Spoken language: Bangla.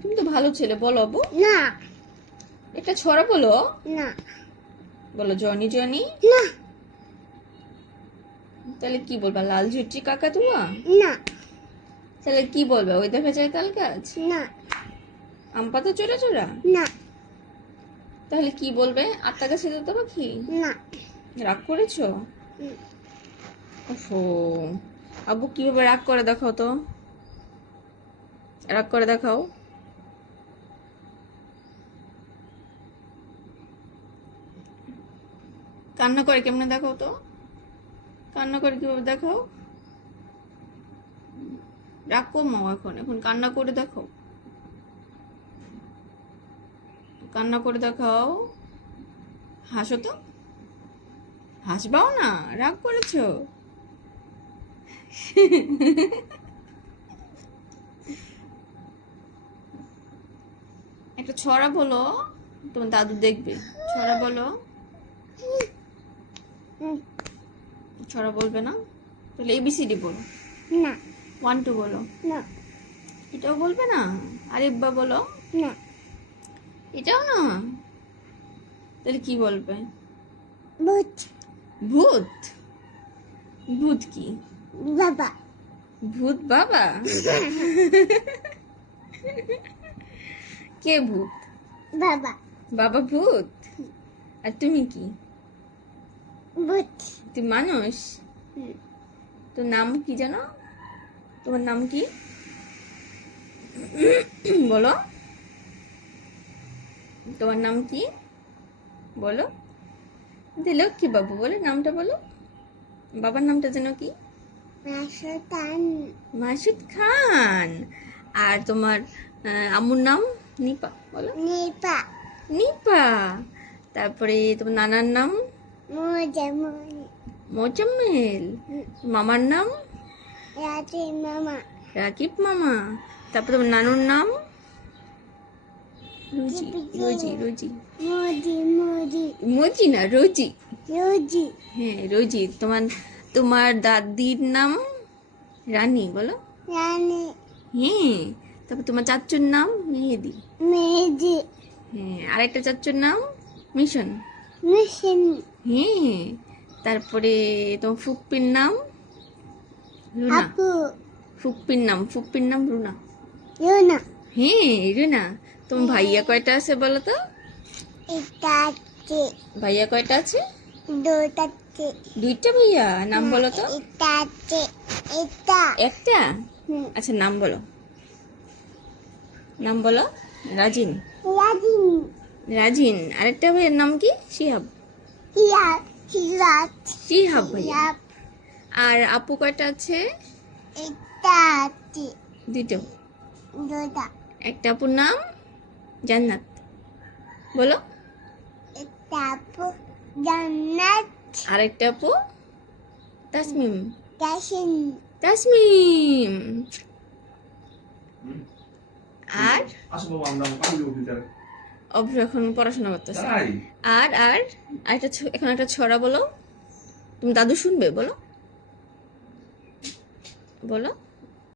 তুমি তো ভালো ছেলে, বলো আব্বু। না একটা ছড়া বলো। না বলো জনি জনি। না তাহলে কি বলবা? লাল ঝুটি কাকাতুয়া। না তাহলে কি বলবা? ওই দেখা যায় তাল গাছ। না আম পাতা চোরা চোরা। না তাহলে কি বলবে? আত্মা গাছে তো পাখি। না রাগ করেছো? ওহো, আব্বু কিভাবে রাগ করে দেখাও তো, রাগ করে দেখাও। কান্না করে কেমনে দেখাও তো, কান্না করে কিভাবে দেখাও। রাগ কমাও, এখন এখন কান্না করে দেখাও, কান্না করে দেখাও। হাসো তো, হাসবাও না, রাগ করেছো। একটা ছড়া বলো, তোমার দাদু দেখবে। ছড়া বলো। ছড়া বলবে না? তাহলে এবিসিডি বলো। না 1 2 বলো। না এটাও বলবে না? আরিব্বা বলো। না এটাও না? তাহলে কি বলবে? ভূত ভূত। ভূত কি? বাবা ভূত বাবা? কে ভূত? বাবা বাবা ভূত। আর তুমি কি? ভূত তুমি মানুষ? তোর নাম কি জানো? তোমার নাম কি? বলো, তোমার নাম কি? বলো। দিল কি বাবু, বলে নামটা বলো। বাবার নামটা যেন কি? মাসুতান মাসুদ খান। আর তোমার আম্মুর নাম? নিপা, বলো। নিপা নিপা। তারপরে তোমার নানার নাম? মোজামুন মোজাম্মেল। মামার নাম? রাতে মামা রাকিব মামা। তারপর তোমার নানুর নাম? রুজি রোজি রোজি। মোদি মোদি মজি না, রোজি। রোজি হ্যাঁ রোজি। তোমার তোমার দাদির নাম? রানী, বলো। রানী হ্যাঁ। তারপর তোমার চাচুর নাম? মেহেদি। মেজি হ্যাঁ। আরেকটা চাচুর নাম? মিশন। মিশন হ্যাঁ। তারপরে তোমার ফুপ্পির নাম? রুনা। আপু ফুপ্পির নাম রুনা। রুনা হ্যাঁ রুনা। তোমার ভাইয়া কয়টা আছে বলো তো? ইতাতে ভাইয়া কয়টা আছে? দুটাতে 2টা ভাইয়া। নাম বলো তো। ইতাতে ইতা একটা? আচ্ছা নাম বলো, নাম বলো। রাজিন। রাজিন রাজিন। আরেকটা ভাইয়ের নাম কি? শিহাব। হিয়া হিরাত শিহাব ভাইয়া। আর আপু কয়টা আছে? ইতাতে 2টো। দুটা একটা আপুর নাম জান্নাত, বলো। ইতাপু জান্নাত আরেকটা আপু? তাসমিম। দাসিন তাসমিম। আর অভ্র এখন পড়াশোনা করতেছে। আর আর একটা এখন একটা ছড়া বলো, তুমি দাদু শুনবে, বলো। বলো।